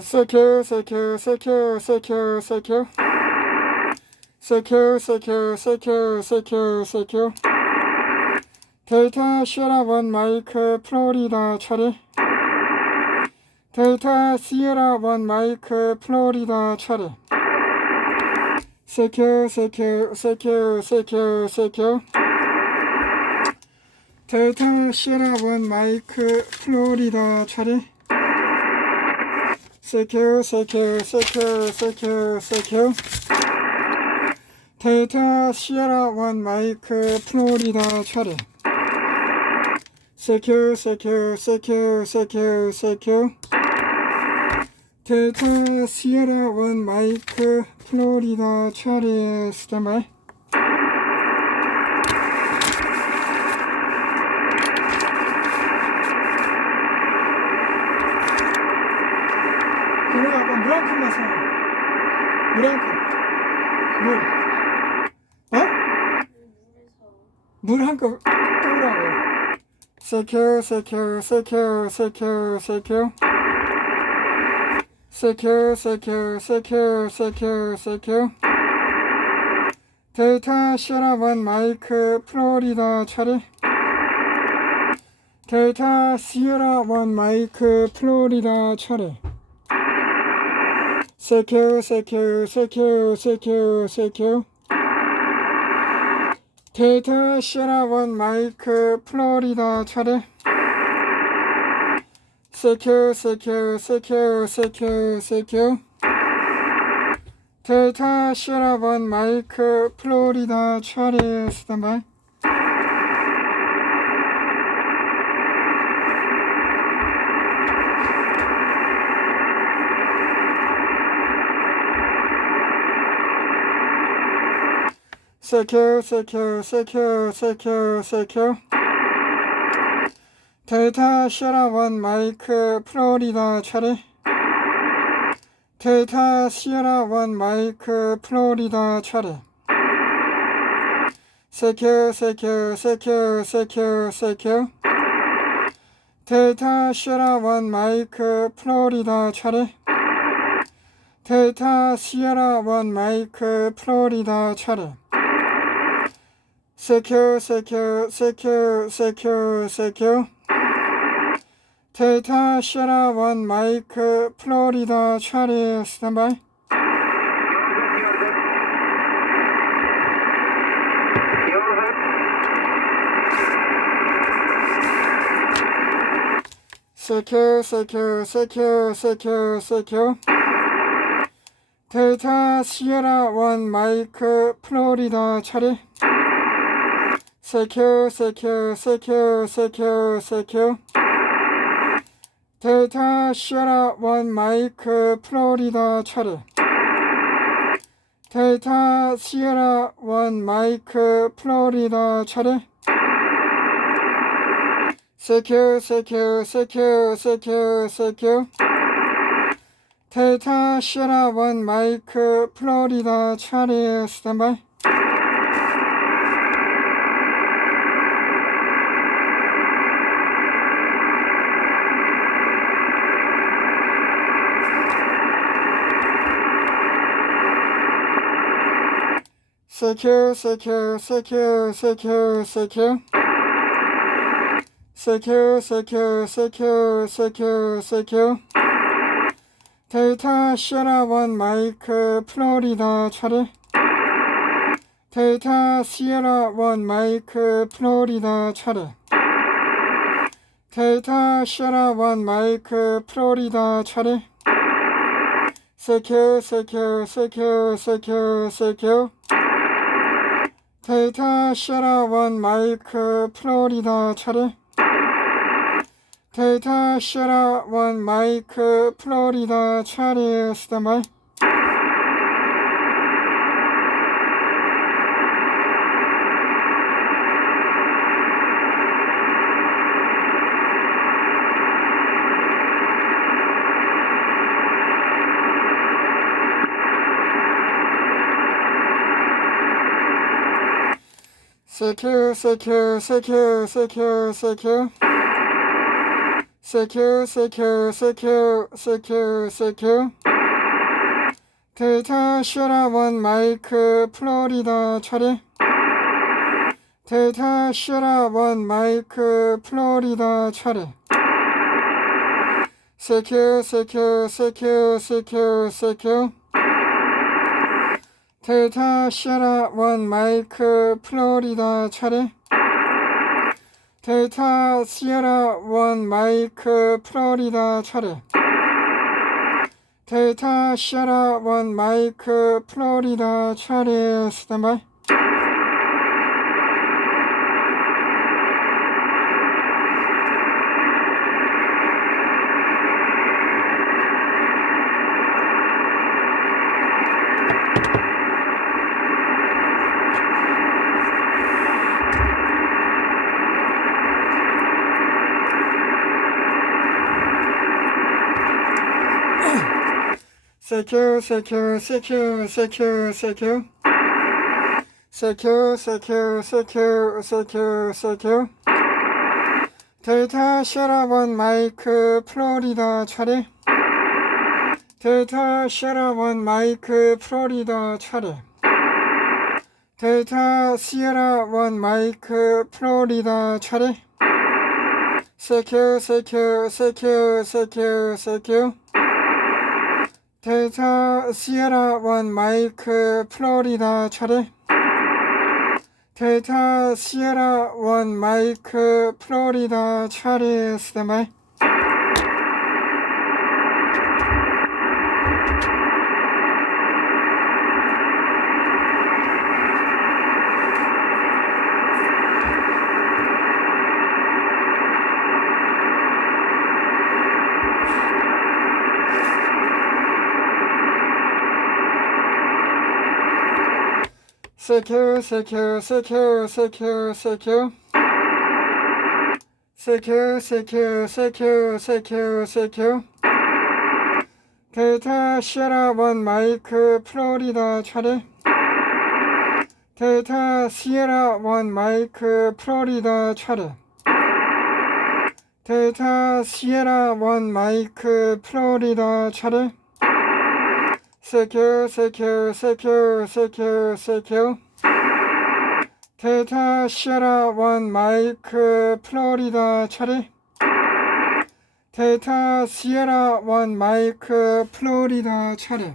secure, secure, secure, secure, secure. Secure, secure, secure, secure, secure. 데이터 시에라 원 마이크 플로리다 처리. 데이터 시에라 원 마이크 플로리다 처리. Secure, secure, secure, secure, secure. 데이터 시에라 원 마이크 플로리다 처리. Secure, secure, secure, secure, secure. 데이터 시에라 원 마이크 플로리다 처리. Secure, secure, secure, secure, secure. 데이터 시에라 원 마이크 플로리다 처리 스탠바이. 그리고 아까 물 한 컵만 사. 물 한 컵. 물. 물 한 컵 떠오라고. Secure, secure, secure, secure, secure. Secure, secure, secure, secure, secure. 데이터 시에라 원 마이크 플로리다 처리. 데이터 시에라 원 마이크 플로리다 처리. Secure, secure, secure, secure, secure. 데이터 시에라 원 마이크 플로리다 처리. Secure, secure, secure, secure, secure. 데이터 시에라 원 마이크 플로리다 처리 스탠바이. Secure, secure, secure, secure, secure. 데이터 시에라 원 마이크 플로리다 처리. 데이터 시에라 원 마이크 플로리다 처리. Secure, secure, secure, secure, secure. 데이터 시에라 원 마이크 플로리다 처리. 데이터 시에라 원 마이크 플로리다 처리. Secure, secure, secure, secure, secure. 데이터 시에라 원 마이크 플로리다 처리 스탠바이. Secure, secure, secure, secure, secure. 데이터 시에라 원 마이크 플로리다 처리. Secure, secure, secure, secure, secure. 데이터 시에라 원 마이크 플로리다 처리. 데이터 시에라 원 마이크 플로리다 처리. Secure, secure, secure, secure, secure. 데이터 시에라 원 마이크 플로리다 처리 스탠바이. Secure, secure, secure, secure, secure. Secure, secure, secure, secure, secure. 데이터 시에라 원 마이크 플로리다 처리. 데이터 시에라 원 마이크 플로리다 처리. 데이터 시에라 원 마이크 플로리다 처리. Secure, secure, secure, secure, secure. 데이터 시에라 원 마이크 플로리다 처리. 데이터 시에라 원 마이크 플로리다 처리 스탠바이. Secure, secure, secure, secure, secure. 세큐 세큐 세큐 세큐 세큐 데이터 셔라원 마이크 플로리다 처리 데이터 셔라원 마이크 플로리다 처리 세큐 세큐 세큐 세큐 세큐 데이터 셔라원 마이크 플로리다 처리 데이터 시에라 원 마이크 플로리다 처리 데이터 시에라 원 마이크 플로리다 처리 스탠바이 세큐 세큐 세큐 세큐 세큐 세큐 세큐 세큐 세큐 세큐 데이터 셔라원 마이크 플로리다 처리 데이터 셔라원 마이크 플로리다 처리 데이터 시에라 원 마이크 플로리다 처리 세큐 세큐 세큐 세큐 세큐 데이터 시에라 원 마이크 플로리다 처리 데이터 시에라 원 마이크 플로리다 처리 스탠바이 세큐 세큐 세큐 세큐 세큐 세큐 세큐 세큐 세큐 세큐 데이터 시에라 원 마이크 플로리다 처리 데이터 시에라 원 마이크 플로리다 처리 데이터 시에라 원 마이크 플로리다 처리 세큐 세큐 세큐 세큐 세큐 데이터 시에라 원 마이크 플로리다 처리 데이터 시에라 원 마이크 플로리다 처리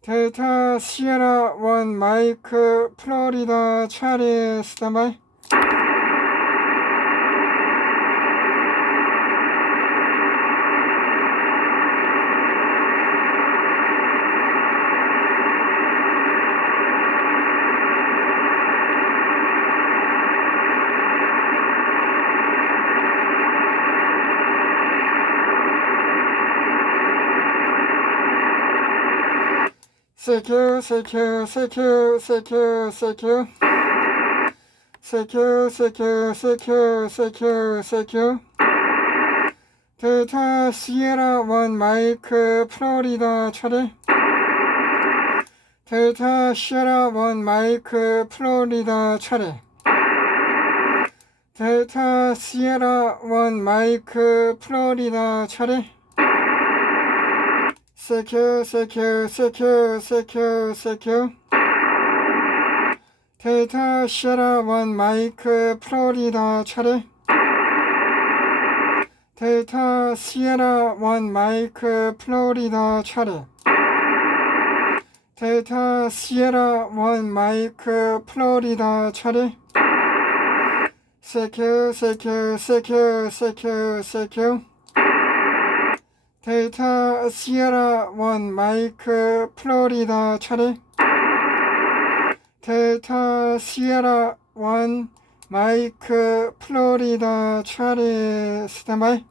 데이터 시에라 원 마이크 플로리다 처리 스탠바이 세큐 세큐 세큐 세큐 세큐 세큐 세큐 세큐 세큐 세큐 데이터 시에라 원 마이크 플로리다 처리 데이터 시에라 원 마이크 플로리다 처리 데이터 시에라 원 마이크 플로리다 처리 세큐 세큐 세큐 세큐 세큐 데이터 시에라 원 마이크 플로리다 처리 데이터 시에라 원 마이크 플로리다 처리 데이터 시에라 원 마이크 플로리다 처리 세큐 세큐 세큐 세큐 세큐 데이터 시에라 원 마이크 플로리다 처리 데이터 시에라 원 마이크 플로리다 처리 스탠바이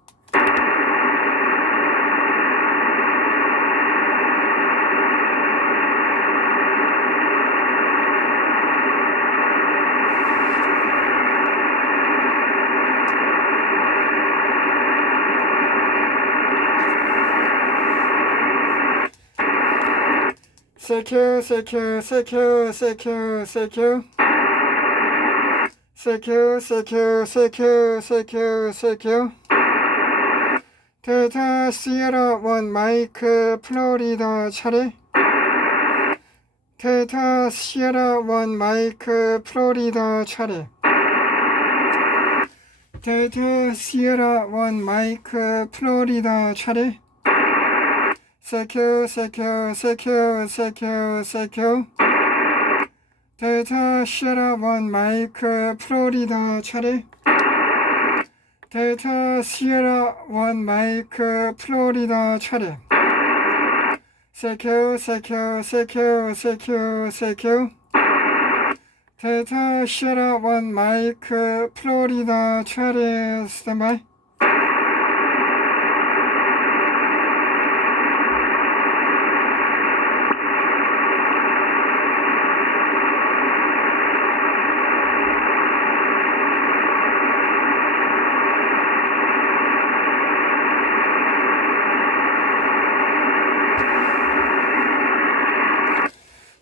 세큐 세큐 세큐 세큐 세큐 세큐 세큐 세큐 세큐 세큐 델타 시에라 원 마이크 플로리다 차례 델타 시에라 원 마이크 플로리다 차례 델타 시에라 원 마이크 플로리다 차례 세큐 세큐 세큐 세큐 세큐 델타 시에라 원 마이크 플로리다 차례 델타 시에라 원 마이크 플로리다 차례 세큐 세큐 세큐 세큐 세큐 델타 시에라 원 마이크 플로리다 차례 스탠바이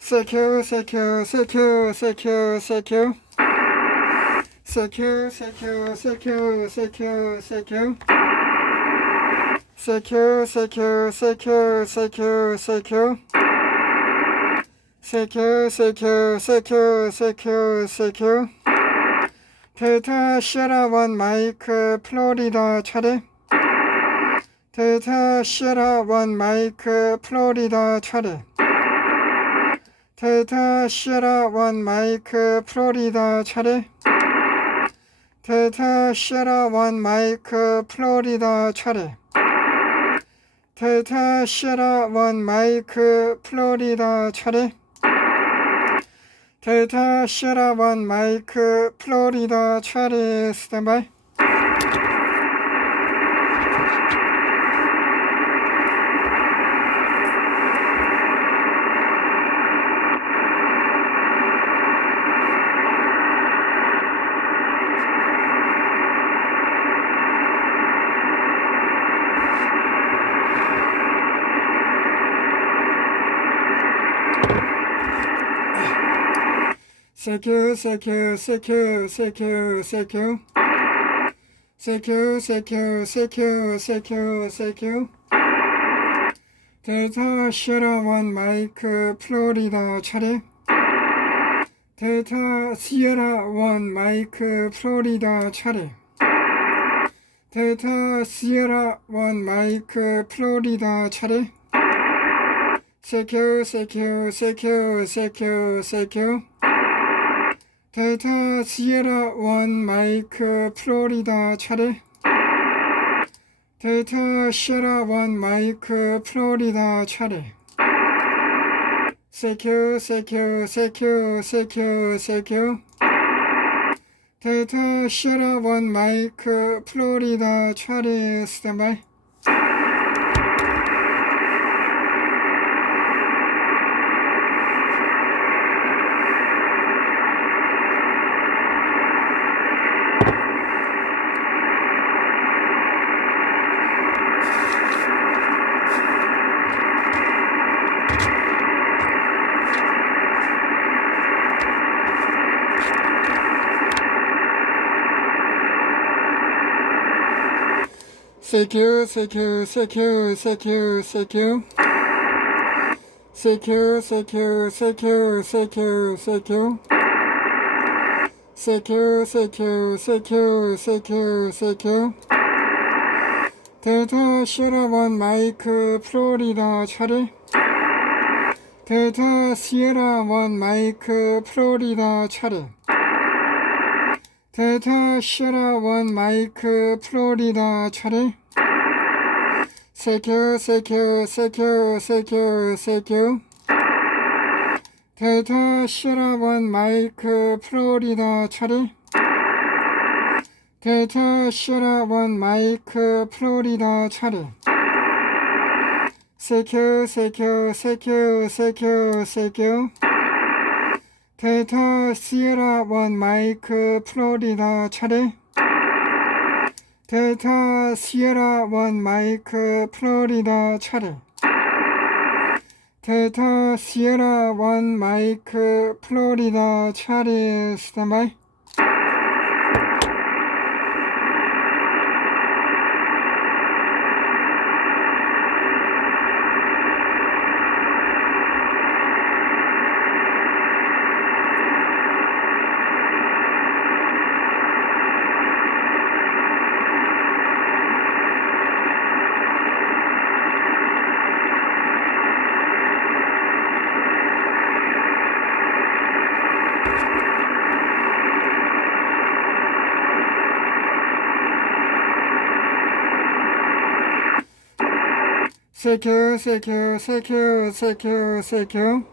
세큐 세큐 세큐 세큐 세큐 세큐 세큐 세큐 세큐 세큐 세큐 세큐 세큐 세큐 세큐 세큐 세큐 세큐 세큐 델타 시에라 원 마이크 플로리다 차례 델타 시에라 원 마이크 플로리다 차례 델타 시에라 원 마이크 플로리다 차례 델타 시에라 원 마이크 플로리다 차례 델타 시에라 원 마이크 플로리다 차례 델타 시에라 원 마이크 플로리다 차례 스탠바이 세큐 세큐 세큐 세큐 세큐 세큐 세큐 세큐 세큐 세큐 델타 시에라 원 마이크 플로리다 차례 델타 시에라 원 마이크 플로리다 차례 델타 시에라 원 마이크 플로리다 차례 세큐 세큐 세큐 세큐 세큐 델타 시에라 원 마이크 플로리다 차례 델타 시에라 원 마이크 플로리다 차례 세큐 세큐 세큐 세큐 세큐 델타 시에라 원 마이크 플로리다 차례 스탠바이 세큐 세큐 세큐 세큐 세큐 세큐 세큐 세큐 세큐 세큐 세큐 세큐 세큐 세큐 세큐 델타 시에라 원 마이크 플로리다 차례 델타 시에라 원 마이크 플로리다 차례 델타 시에라 원 마이크 플로리다 차례 세큐 세큐 세큐 세큐 세큐 델타 시에라 원 마이크 플로리다 차례 델타 시에라 원 마이크 플로리다 차례 세큐 세큐 세큐 세큐 세큐 델타 시에라 원 마이크 플로리다 차례 델타 시에라 원 마이크 플로리다 차례 델타 시에라 원 마이크 플로리다 차례 스탠바이 세큐 세큐 세큐 세큐 세큐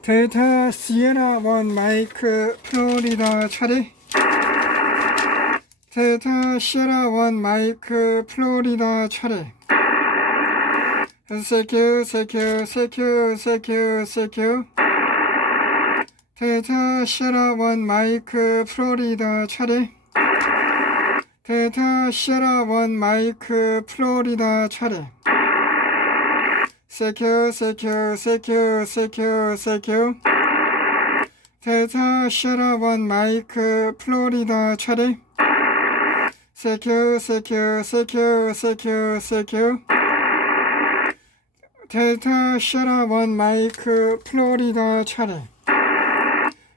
델타 시에라 원 마이크 플로리다 차례 델타 시에라 원 마이크 플로리다 차례 세큐 세큐 세큐 세큐 세큐 델타 시에라 원 마이크 플로리다 차례 델타 시에라 원 마이크 플로리다 차례 세큐 세큐 세큐 세큐 세큐 델타 시에라 원 마이크 플로리다 차례 세큐 세큐 세큐 세큐 세큐 델타 시에라 원 마이크 플로리다 차례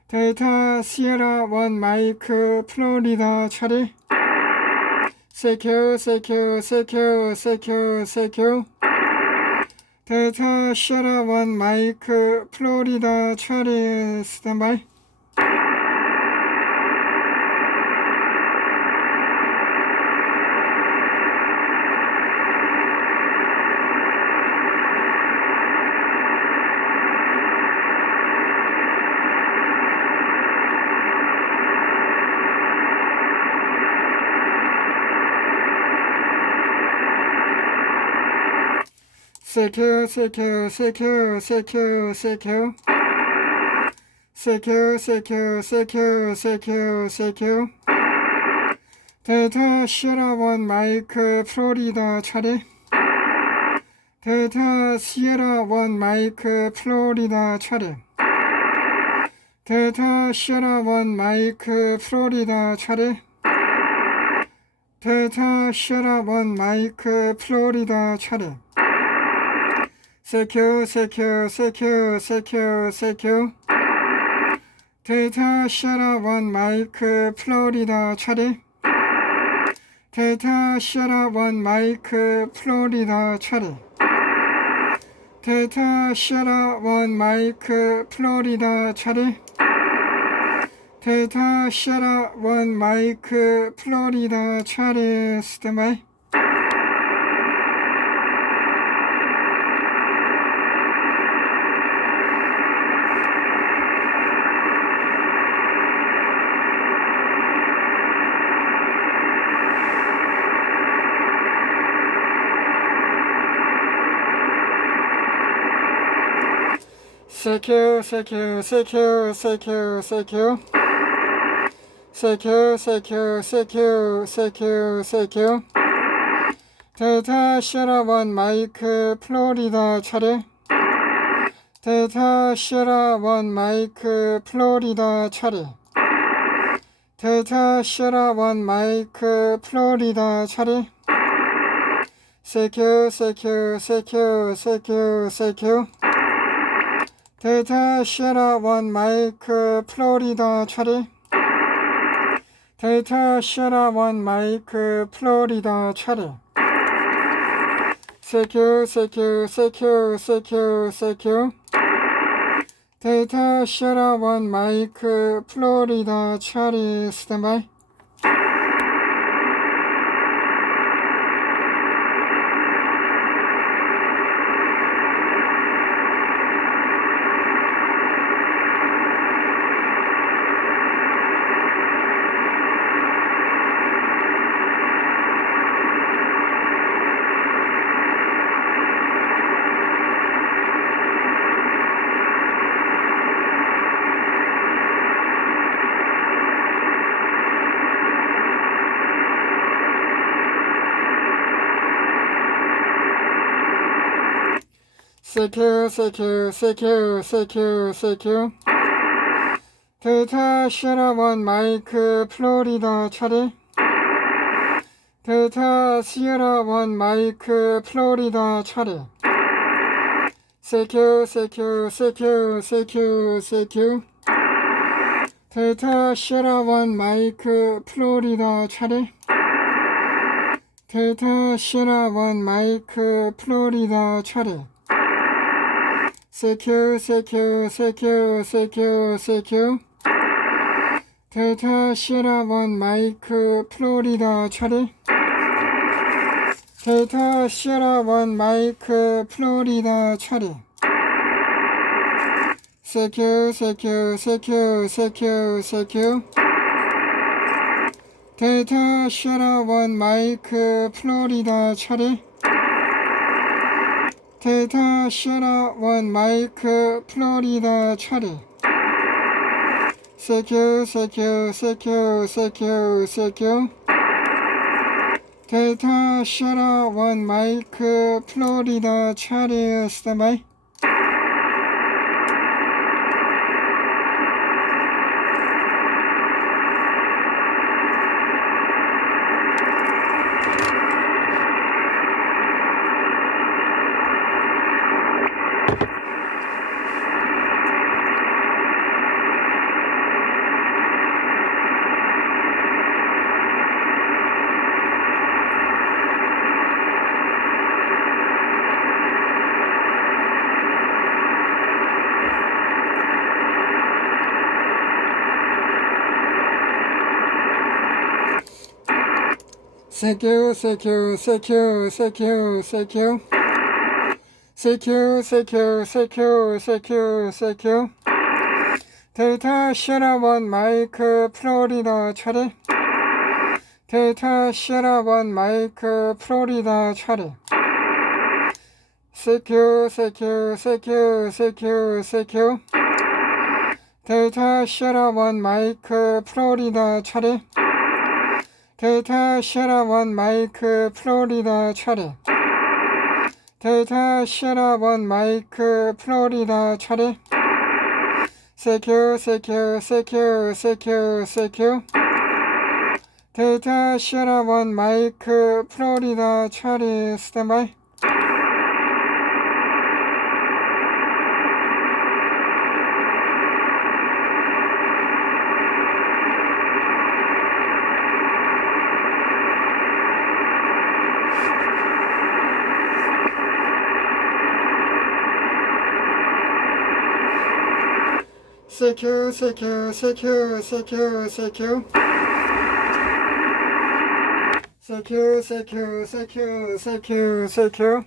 델타 시에라 원 마이크 플로리다 차례 세큐 세큐 세큐 세큐 세큐 델타 시에라 원 마이크 플로리다 차례 스탠바이 세큐 세큐 세큐 세큐 세큐 세큐 세큐 세큐 세큐 세큐 델타 시에라 원 마이크 플로리다 차례 델타 시에라 원 마이크 플로리다 차례 델타 시에라 원 마이크 플로리다 차례 델타 시에라 원 마이크 플로리다 차례 세큐 세큐 세큐 세큐 세큐 델타 시에라 원 마이크 플로리다 차례 델타 시에라 원 마이크 플로리다 차례 델타 시에라 원 마이크 플로리다 차례 델타 시에라 원 마이크 플로리다 차례 스탠바이 세큐 세큐 세큐 세큐 세큐 세큐 세큐 세큐 세큐 세큐 델타 시에라 원 마이크 플로리다 차례 델타 시에라 원 마이크 플로리다 차례 델타 시에라 원 마이크 플로리다 차례 세큐 세큐 세큐 세큐 세큐 델타 시에라 원 마이크 플로리다 차례 델타 시에라 원 마이크 플로리다 차례 세큐 세큐 세큐 세큐 세큐 델타 시에라 원 마이크 플로리다 차례 스탠바이 세큐 세큐 세큐 세큐 세큐 델타 시에라 원 마이크 플로리다 차례 델타 시에라 원 마이크 플로리다 차례 세큐 세큐 세큐 세큐 세큐 델타 시에라 원 마이크 플로리다 차례 델타 시에라 원 마이크 플로리다 차례 세큐 세큐 세큐 세큐 세큐 델타 시에라 원 마이크 플로리다 차례 델타 시에라 1 마이크 플로리다 차례. 세큐 세큐 세큐 세큐 세큐. 델타 시에라 1 마이크 플로리다 차례. 델타 시에라 1 마이크 플로리다 차례. 세큐 세큐 세큐 세큐 세큐. 델타 시에라 1 마이크 플로리다 차례. 스탠바이. 세큐 세큐 세큐 세큐 세큐. 세큐 세큐 세큐 세큐 세큐. 델타 시에라 1 마이크 플로리다 차례. 델타 시에라 1 마이크 플로리다 차례. 세큐 세큐 세큐 세큐 세큐. 델타 시에라 1 마이크 플로리다 차례. 델타 시에라 1 마이크 플로리다 차례. 델타 시에라 1 마이크 플로리다 차례. 세큐 세큐 세큐 세큐 세큐. 델타 시에라 1 마이크 플로리다 차례. 스탠바이. 세큐 세큐 세큐 세큐 세큐. 세큐 세큐 세큐 세큐 세큐.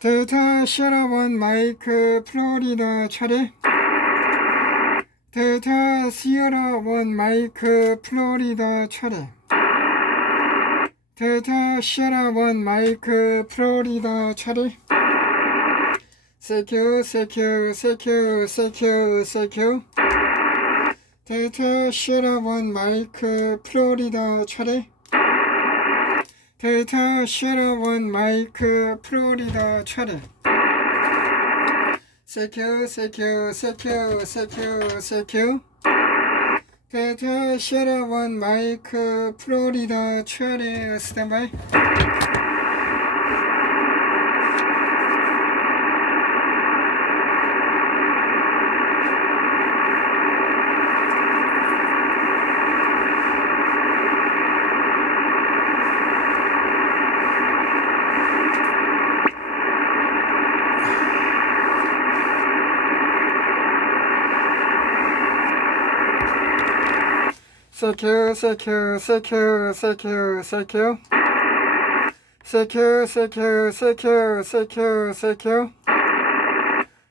델타 시에라 1 마이크 플로리다 차례. 델타 시에라 1 마이크 플로리다 차례. 델타 시에라 1 마이크 플로리다 차례. 세큐 세큐 세큐 세큐 세큐. 델타 시에라 1 마이크 플로리다 차례. 델타 시에라 1 마이크 플로리다 차례. 세큐 세큐 세큐 세큐 세큐. 델타 시에라 1 마이크 플로리다 차례. 스탠바이. 세큐 세큐 세큐 세큐 세큐. 세큐 세큐 세큐 세큐 세큐.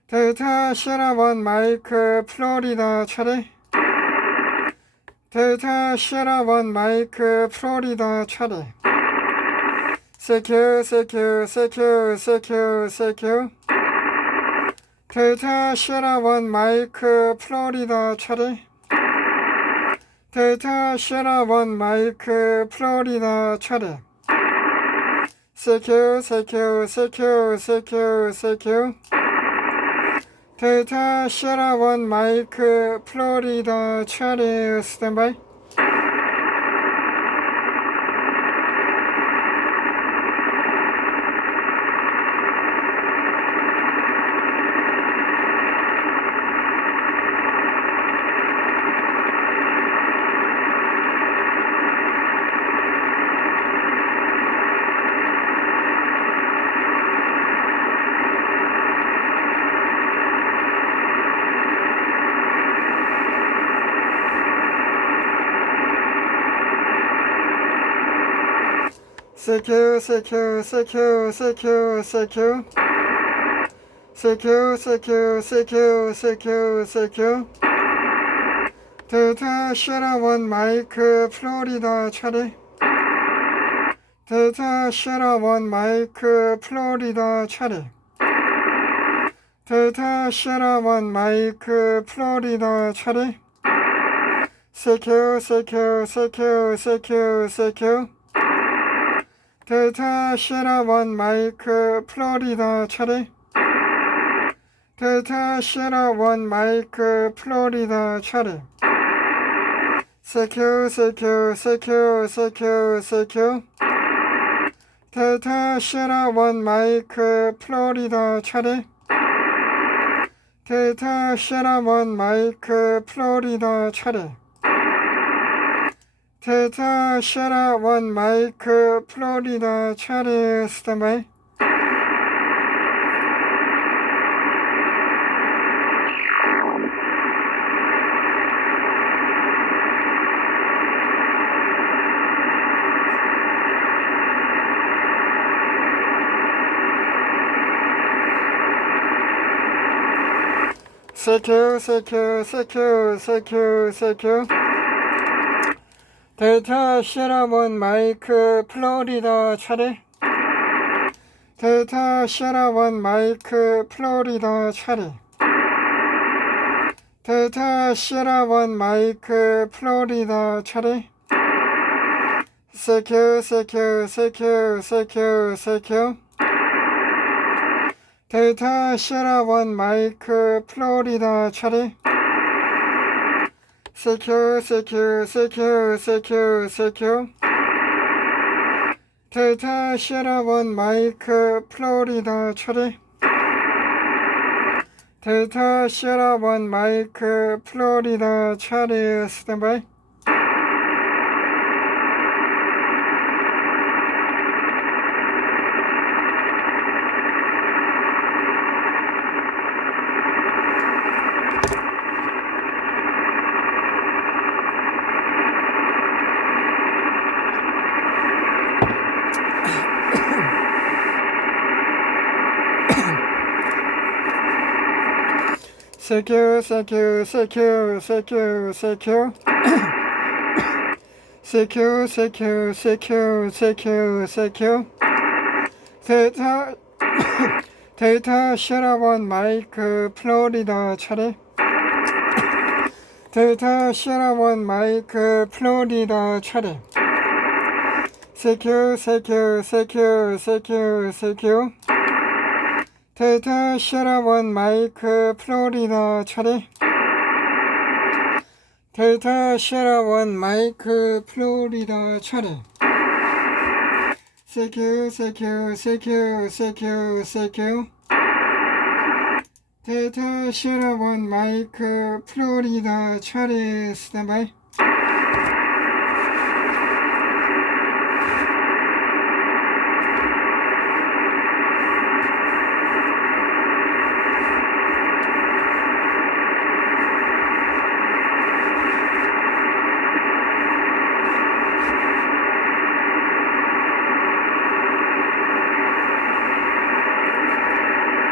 델타 시에라 1 마이크 플로리다 차례. 델타 시에라 1 마이크 플로리다 차례. 세큐 세큐 세큐 세큐 세큐. 델타 시에라 1 마이크 플로리다 차례. 델타 시에라 1 마이크 플로리다 차례. 세큐 세큐 세큐 세큐 세큐. 델타 시에라 1 마이크 플로리다 차례. 스탠바이. 세큐 세큐 세큐 세큐 세큐 세큐 세큐 세큐 세큐 세큐 데이터 쉐라원 마이크 플로리다 차례 데이터 쉐라원 마이크 플로리다 차례 데이터 쉐라원 마이크 플로리다 차례 세큐 세큐 세큐 세큐 세큐 데이터 쉐라원 마이크 플로리다 차례 데이터 쉐라원 마이크 플로리다 차례 세큐 세큐 세큐 세큐 세큐 데이터 쉐라원 마이크 플로리다 차례 데이터 쉐라원 마이크 플로리다 차례 데이터 쉐라원 마이크 플로리다 차례 스탠바이 세큐 세큐 세큐 세큐 세큐 데이터 쉐라원 마이크 플로리다 차례 데이터 쉐라원 마이크 플로리다 차례 데이터 쉐라원 마이크 플로리다 차례 세큐 세큐 세큐 세큐 세큐 데이터 쉐라원 마이크 플로리다 차례 세큐 세큐 세큐 세큐 세큐 데이터 쉐라원 마이크 플로리다 차례 데이터 쉐라원 마이크 플로리다 차례 스탠바이 세큐 세큐 세큐 세큐 세큐 세큐 세큐 세큐 세큐 세큐 데이터 쉐라원 마이크 플로리다 차례 데이터 쉐라원 마이크 플로리다 차례 세큐 세큐 세큐 세큐 세큐 데이터 쉐라원 마이크 플로리다 차례 데이터 쉐라원 마이크 플로리다 차례 세큐 세큐 세큐 세큐 세큐 데이터 쉐라원 마이크 플로리다 차례 스탠바이